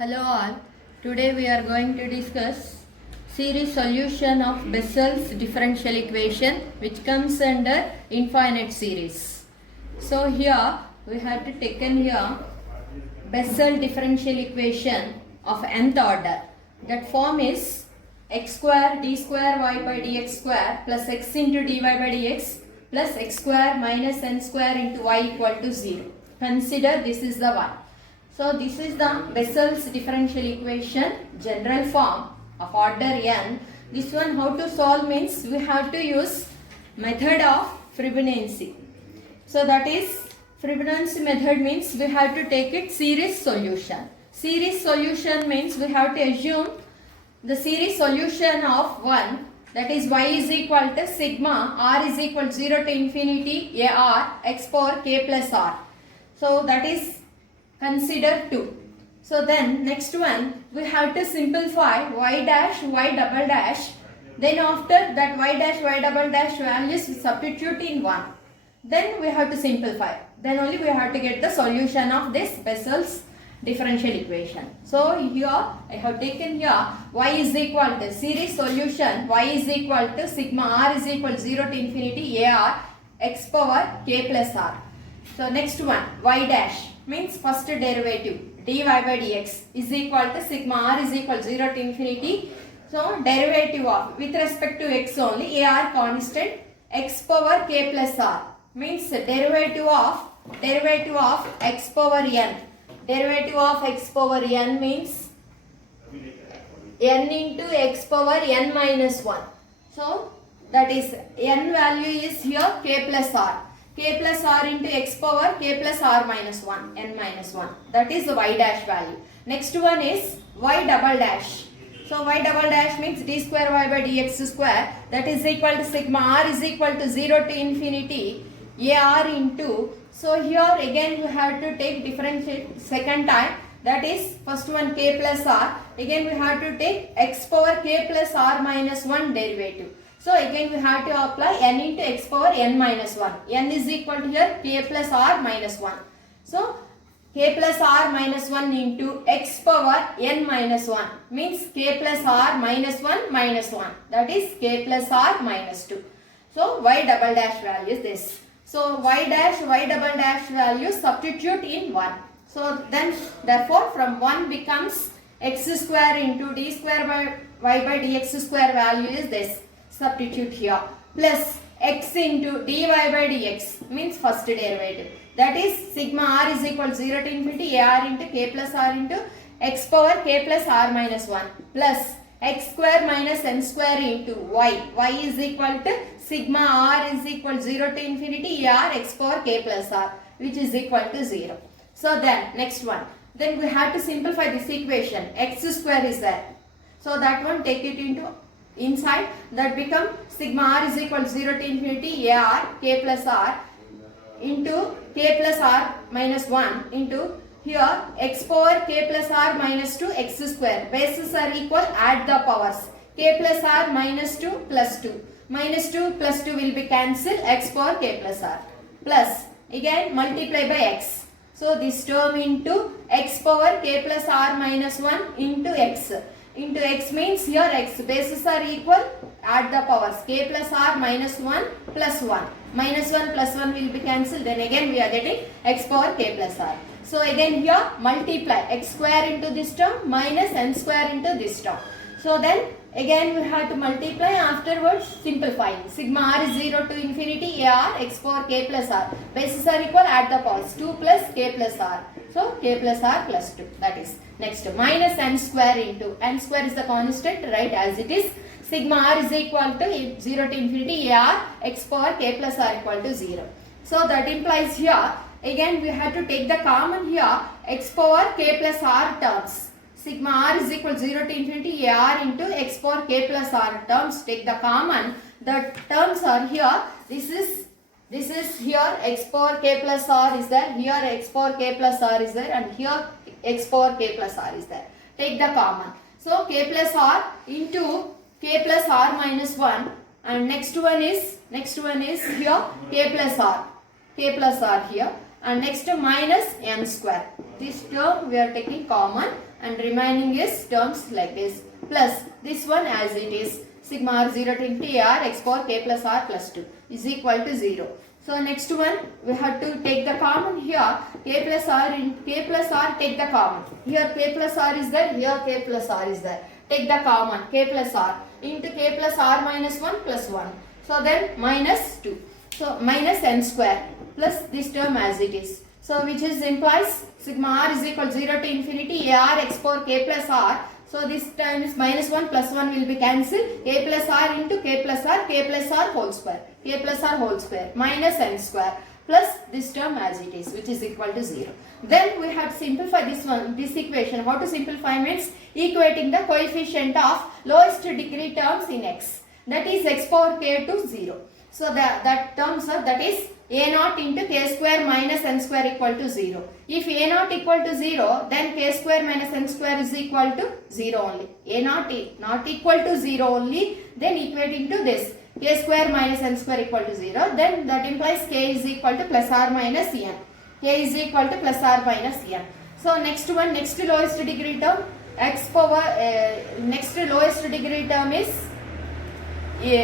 Hello all. Today we are going to discuss series solution of Bessel's differential equation which comes under infinite series. So here we have to take in here Bessel differential equation of nth order. That form is x square d square y by dx square plus x into dy by dx plus x square minus n square into y equal to 0. Consider this is the one. So this is the Bessel's differential equation general form of order n. This one how to solve means we have to use method of Fibonacci. So that is Fibonacci method means we have to take it series solution. Series solution means we have to assume the series solution of 1, that is y is equal to sigma r is equal to 0 to infinity ar x power k plus r. So that is consider 2. So then next one we have to simplify y dash y double dash. Then after that y dash y double dash values substitute in 1. Then we have to simplify. Then only we have to get the solution of this Bessel's differential equation. So here I have taken here y is equal to series solution y is equal to sigma r is equal to 0 to infinity ar x power k plus r. So next one y dash means first derivative dy by dx is equal to sigma r is equal to 0 to infinity. So derivative of with respect to x only ar constant x power k plus r means derivative of x power n. Derivative of x power n means n into x power n minus 1. So that is n value is here k plus r. K plus r into x power k plus r minus 1, n minus 1. That is the y dash value. Next one is y double dash. So y double dash means d square y by dx square, that is equal to sigma r is equal to 0 to infinity ar into. So here again we have to take differentiate second time, that is first one k plus r. Again we have to take x power k plus r minus 1 derivative. So again we have to apply n into x power n minus 1. N is equal to here k plus r minus 1. So k plus r minus 1 into x power n minus 1 means k plus r minus 1 minus 1. That is k plus r minus 2. So y double dash value is this. So y dash y double dash value substitute in 1. So then therefore from 1 becomes x square into d square by y by dx square value is this. Substitute here plus x into dy by dx means first derivative, that is sigma r is equal to 0 to infinity ar into k plus r into x power k plus r minus 1 plus x square minus n square into y is equal to sigma r is equal to 0 to infinity ar x power k plus r, which is equal to 0. So then next one, then we have to simplify this equation. X square is there, so that one take it into inside, that become sigma r is equal to 0 to infinity ar k plus r into k plus r minus 1 into here x power k plus r minus 2 x square. Bases are equal, add the powers. K plus r minus 2 plus 2. Minus 2 plus 2 will be cancelled, x power k plus r. Plus again multiply by x. So this term into x power k plus r minus 1 into x. Into x means here x bases are equal, add the powers. K plus r minus 1 plus 1. Minus 1 plus 1 will be cancelled. Then again we are getting x power k plus r. So again here multiply x square into this term minus n square into this term. So then again we have to multiply, afterwards simplifying. Sigma r is 0 to infinity ar x power k plus r. Bases are equal, add the powers. 2 plus k plus r. So k plus r plus 2. That is next minus n square into, n square is the constant, right, as it is. Sigma r is equal to 0 to infinity ar x power k plus r equal to 0. So that implies here again we have to take the common here x power k plus r terms. Sigma r is equal to 0 to infinity ar into x power k plus r terms. Take the common. The terms are here. This is here x power k plus r is there. Here x power k plus r is there, and here x power k plus r is there. Take the common. So k plus r into k plus r minus 1, and next one is here k plus r here, and next minus n square. this term we are taking common and remaining is terms like this plus this one as it is sigma r 0 to into r x power k plus r plus 2 is equal to 0. So next one we have to take the common here k plus r in k plus r take the common. Here k plus r is there, here k plus r is there. Take the common k plus r into k plus r minus 1 plus 1. So then minus 2. So minus n square plus this term as it is. So which is implies sigma r is equal to 0 to infinity ar x power k plus r. So this term is minus 1 plus 1 will be cancelled. K plus r into k plus r whole square. K plus r whole square minus n square plus this term as it is, which is equal to 0. Then we have to simplify this equation. How to simplify means equating the coefficient of lowest degree terms in x. That is x power k to 0. So that terms are, that is a naught into k square minus n square equal to 0. If a naught equal to 0, then k square minus n square is equal to 0 only. A naught not equal to 0 only, then equating to this k square minus n square equal to 0, then that implies k is equal to plus r minus n. K is equal to plus r minus n. So next one, next lowest degree term, x power, next lowest degree term is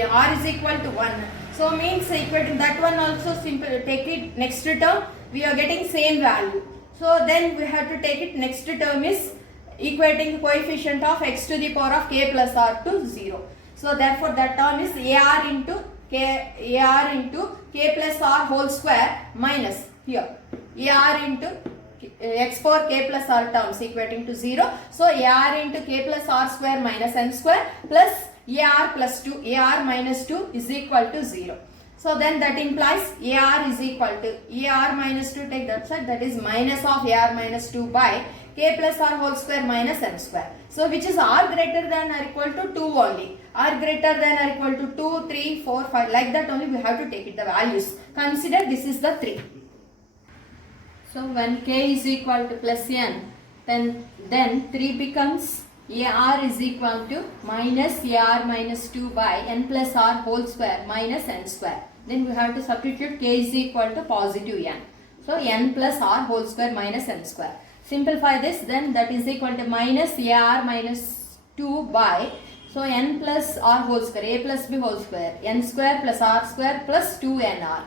r is equal to 1. So means equating that one also simple, take it next term, we are getting same value. So then we have to take it next term is equating coefficient of x to the power of k plus r to 0. So therefore that term is ar into k plus r whole square minus here ar into x power k plus r terms equating to 0. So ar into k plus r square minus n square plus ar plus 2 ar minus 2 is equal to 0. So then that implies ar is equal to ar minus 2, take that side, that is minus of ar minus 2 by k plus r whole square minus n square. So which is r greater than or equal to 2 only. R greater than or equal to 2, 3, 4, 5, like that only we have to take it the values. Consider this is the 3. So when k is equal to plus n, then 3 becomes ar is equal to minus ar minus 2 by n plus r whole square minus n square. Then we have to substitute k is equal to positive n. So n plus r whole square minus n square. Simplify this, then that is equal to minus ar minus 2 by, so n plus r whole square, a plus b whole square, n square plus r square plus 2nr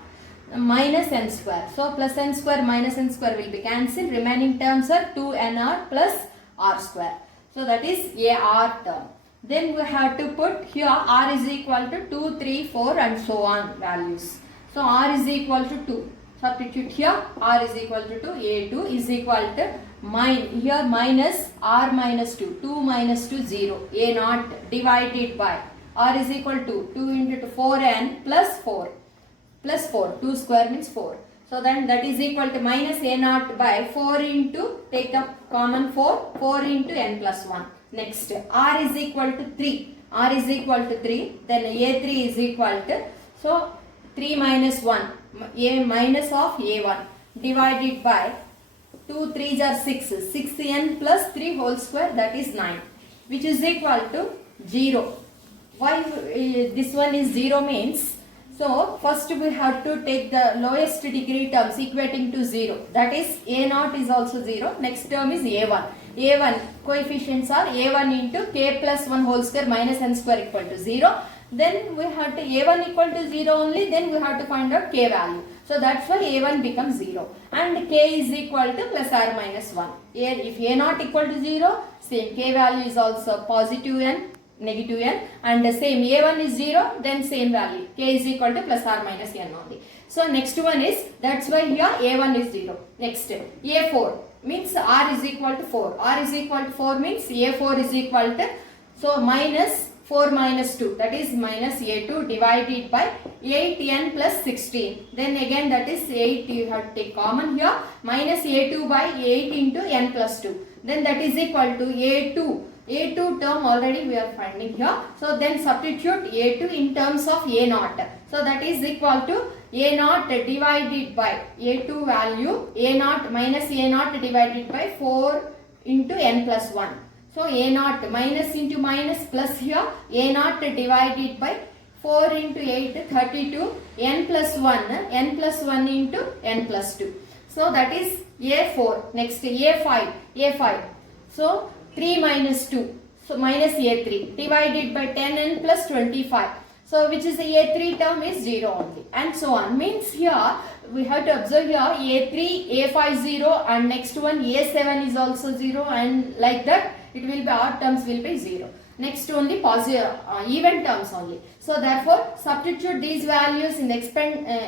minus n square. So plus n square minus n square will be cancelled. Remaining terms are 2nr plus r square. So that is ar term. Then we have to put here r is equal to 2, 3, 4 and so on values. So r is equal to 2. Substitute here r is equal to 2. A2 is equal to here minus r minus 2. 2 minus 2 0. A naught divided by r is equal to 2 into 4n plus 4. Plus 4. 2 square means 4. So then that is equal to minus a naught by 4 into, take the common 4, 4 into n plus 1. Next, r is equal to 3. R is equal to 3. Then a3 is equal to, so 3 minus 1. A minus of a1 divided by 2 3s are 6. 6n plus 3 whole square, that is 9. Which is equal to 0. Why this one is 0 means, so first we have to take the lowest degree terms equating to 0. That is a naught is also 0. Next term is a1. A1 coefficients are a1 into k plus 1 whole square minus n square equal to 0. Then we have to a1 equal to 0 only. Then we have to find out k value. So that's why a1 becomes 0. And k is equal to plus r minus 1. If a naught equal to 0, same k value is also positive n, negative n, and the same a1 is 0, then same value k is equal to plus r minus n only. So next one is, that's why here a1 is 0. Next a4 means r is equal to 4. R is equal to 4 means a4 is equal to, so minus 4 minus 2, that is minus a2 divided by 8n plus 16. Then again that is 8, you have to take common here, minus a2 by 8 into n plus 2. Then that is equal to a2. A2 term already we are finding here. So then substitute a2 in terms of a naught. So that is equal to a naught divided by a2 value, a naught minus a naught divided by 4 into n plus 1. So a naught minus into minus plus here, a naught divided by 4 into 8, 32, n plus 1 into n plus 2. So that is A4, next A5, A5. So 3 minus 2, so minus A3 divided by 10n plus 25. So which is the A3 term is 0 only, and so on. Means here we have to observe here A3, A5 0, and next one A7 is also 0, and like that it will be odd terms will be 0. Next only positive even terms only. So therefore substitute these values in the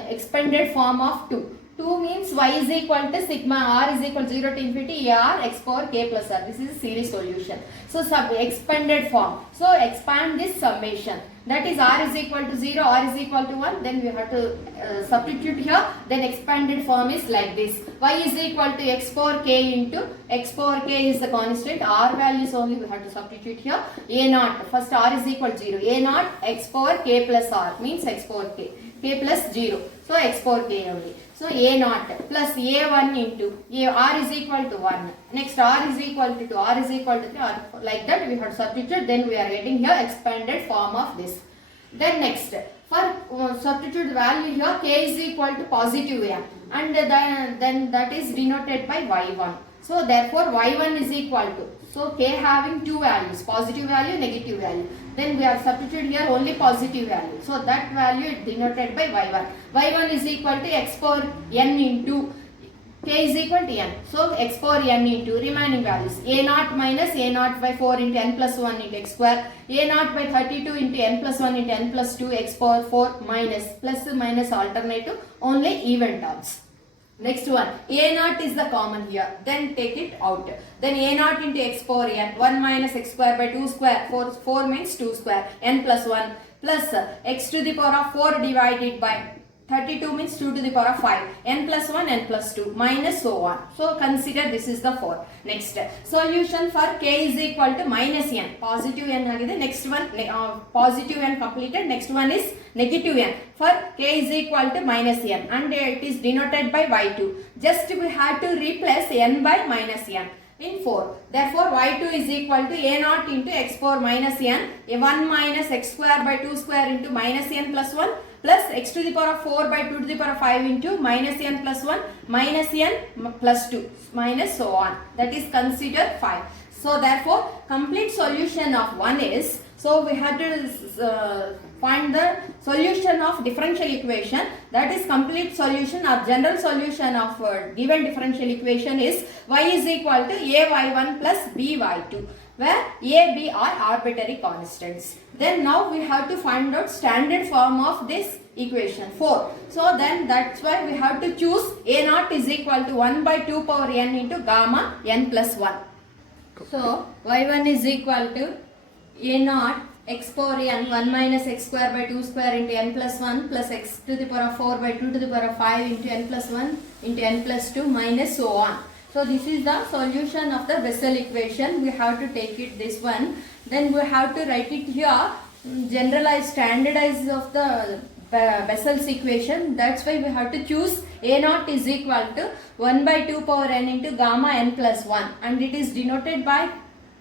expanded form of 2. 2 means y is equal to sigma r is equal to 0 to infinity r x power k plus r. This is a series solution. So expanded form. So expand this summation. That is r is equal to 0, r is equal to 1. Then we have to substitute here. Then expanded form is like this. Y is equal to x power k into x power k is the constant. R values only we have to substitute here. A naught. First r is equal to 0. A naught x power k plus r means x power k. K plus 0. So x power k only. So A naught plus A1 into R is equal to 1. Next R is equal to 2, R is equal to 3, R, like that we have to substitute. Then we are getting here expanded form of this. Then next, for substitute the value here, k is equal to positive m, and then that is denoted by y1. So therefore y1 is equal to, so k having two values, positive value, negative value. Then we are substitute here only positive value. So that value is denoted by y1. y1 is equal to x power n into k is equal to n. So x power n into remaining values. A naught minus A naught by 4 into n plus 1 into x square. A naught by 32 into n plus 1 into n plus 2 x power 4 minus plus minus alternative only even terms. Next one, A naught is the common here, then take it out. Then A naught into x power n, 1 minus x square by 2 square, 4 means 2 square, n plus 1 plus x to the power of 4 divided by 32 means 2 to the power of 5, n plus 1, n plus 2, minus so on. So consider this is the 4. Next, solution for k is equal to minus n, positive n agide. Next one, positive n completed. Next one is negative n. For k is equal to minus n, and it is denoted by y2. Just we have to replace n by minus n in 4. Therefore, y2 is equal to a naught into x power minus n, a 1 minus x square by 2 square into minus n plus 1, plus x to the power of 4 by 2 to the power of 5 into minus n plus 1 minus n plus 2 minus so on. That is considered 5. So therefore complete solution of 1 is, so we have to find the solution of differential equation, that is complete solution or general solution of given differential equation is y is equal to a y1 plus b y2, where a, b are arbitrary constants. Then now we have to find out standard form of this equation 4. So then that's why we have to choose a naught is equal to 1 by 2 power n into gamma n plus 1. So y1 is equal to a naught x power n 1 minus x square by 2 square into n plus 1 plus x to the power of 4 by 2 to the power of 5 into n plus 1 into n plus 2 minus so on. So this is the solution of the Bessel equation. We have to take it this one. Then we have to write it here, generalize, standardize of the Bessel's equation. That's why we have to choose a naught is equal to 1 by 2 power n into gamma n plus 1, and it is denoted by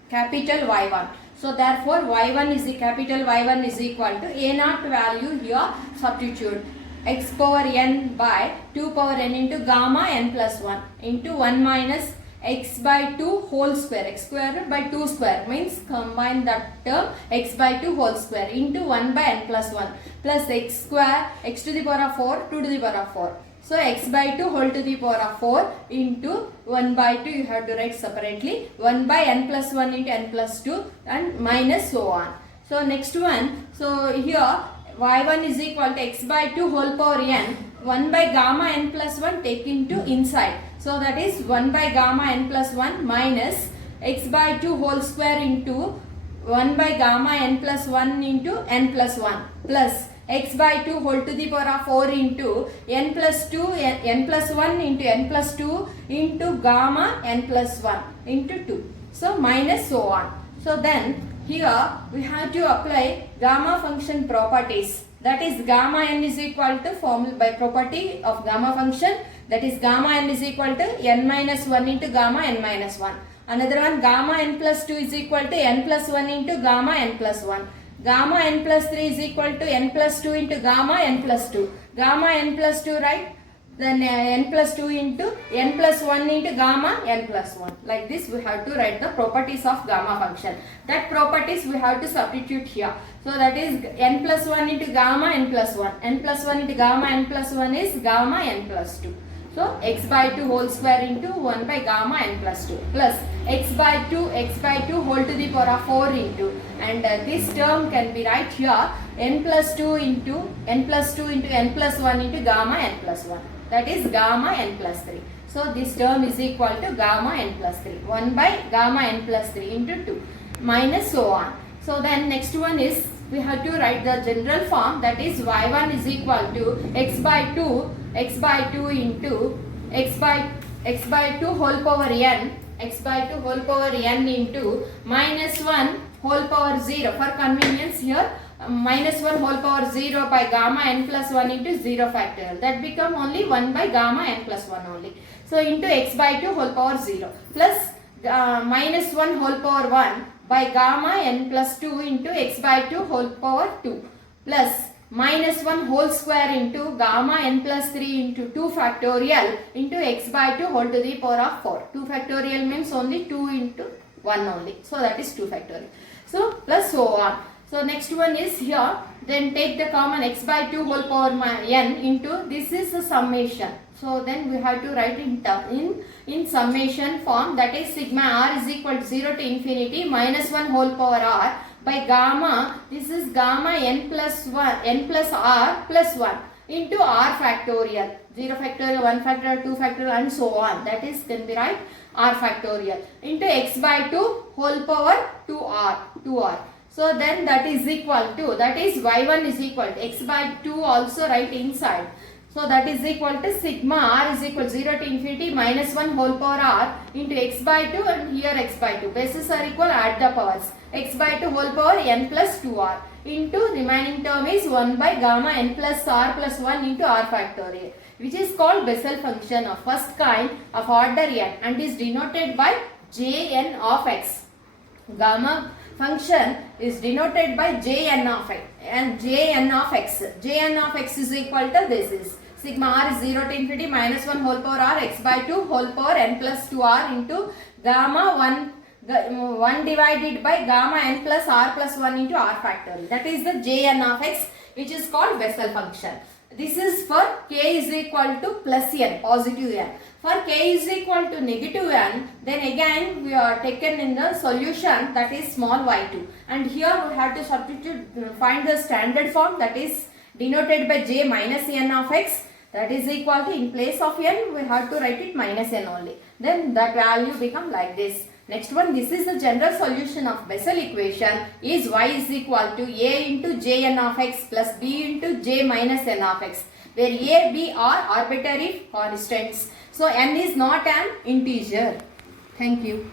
capital Y1. So therefore Y1 is the capital Y1 is equal to a naught value here, substitute x power n by 2 power n into gamma n plus 1 into 1 minus x by 2 whole square, x square by 2 square means combine that term, x by 2 whole square into 1 by n plus 1 plus x square, x to the power of 4, 2 to the power of 4. So x by 2 whole to the power of 4 into 1 by 2, you have to write separately, 1 by n plus 1 into n plus 2 and minus so on. So next one, so here y1 is equal to x by 2 whole power n, 1 by gamma n plus 1 take into inside. So that is 1 by gamma n plus 1 minus x by 2 whole square into 1 by gamma n plus 1 into n plus 1 plus x by 2 whole to the power of 4 into n plus 2 n plus 1 into n plus 2 into gamma n plus 1 into 2. So minus so on. So then here we have to apply gamma function properties. That is gamma n is equal to formula by property of gamma function, that is gamma n is equal to n minus 1 into gamma n minus 1. Another one, gamma n plus 2 is equal to n plus 1 into gamma n plus 1. Gamma n plus 3 is equal to n plus 2 into gamma n plus 2. Gamma n plus 2, right? then n plus 2 into n plus 1 into gamma n plus 1. Like this we have to write the properties of gamma function. That properties we have to substitute here. So that is n plus 1 into gamma n plus 1. N plus 1 into gamma n plus 1 is gamma n plus 2. So x by 2 whole square into 1 by gamma n plus 2 plus x by 2 whole to the power of 4 into, and this term can be right here n plus 2 into n plus 2 into n plus 1 into gamma n plus 1. That is gamma n plus 3. So this term is equal to gamma n plus 3. 1 by gamma n plus 3 into 2 minus so on. So then next one is we have to write the general form, that is y1 is equal to x by 2 into x by 2 whole power n, x by 2 whole power n into minus 1 whole power 0. For convenience here minus 1 whole power 0 by gamma n plus 1 into 0 factorial. That become only 1 by gamma n plus 1 only. So into x by 2 whole power 0 plus minus 1 whole power 1 by gamma n plus 2 into x by 2 whole power 2 plus minus 1 whole square into gamma n plus 3 into 2 factorial into x by 2 whole to the power of 4. 2 factorial means only 2 into 1 only. So that is 2 factorial. So plus so on. So next one is here, then take the common x by 2 whole power n into, this is the summation. So then we have to write in summation form, that is sigma r is equal to 0 to infinity minus 1 whole power r by gamma, this is gamma n plus r plus 1 into r factorial. 0 factorial, 1 factorial, 2 factorial and so on. That is can be right r factorial into x by 2 whole power 2r. So then that is equal to, that is y1 is equal to x by 2 also write inside. So that is equal to sigma r is equal to 0 to infinity minus 1 whole power r into x by 2 and here x by 2. Bases are equal, add the powers. X by 2 whole power n plus 2r into remaining term is 1 by gamma n plus r plus 1 into r factorial, which is called Bessel function of first kind of order n and is denoted by Jn of x. Gamma function is denoted by Jn of x and Jn of x. Jn of x is equal to this is sigma r is 0 to infinity minus 1 whole power r x by 2 whole power n plus 2r into gamma 1 divided by gamma n plus r plus 1 into r factorial. That is the Jn of x, which is called Bessel function. This is for k is equal to plus n, positive n. For k is equal to negative n, then again we are taken in the solution, that is small y2. And here we have to substitute, find the standard form, that is denoted by j minus n of x. That is equal to, in place of n we have to write it minus n only. Then that value become like this. Next one, this is the general solution of Bessel equation, is y is equal to a into Jn of x plus b into j minus n of x, where a, b are arbitrary constants. So n is not an integer. Thank you.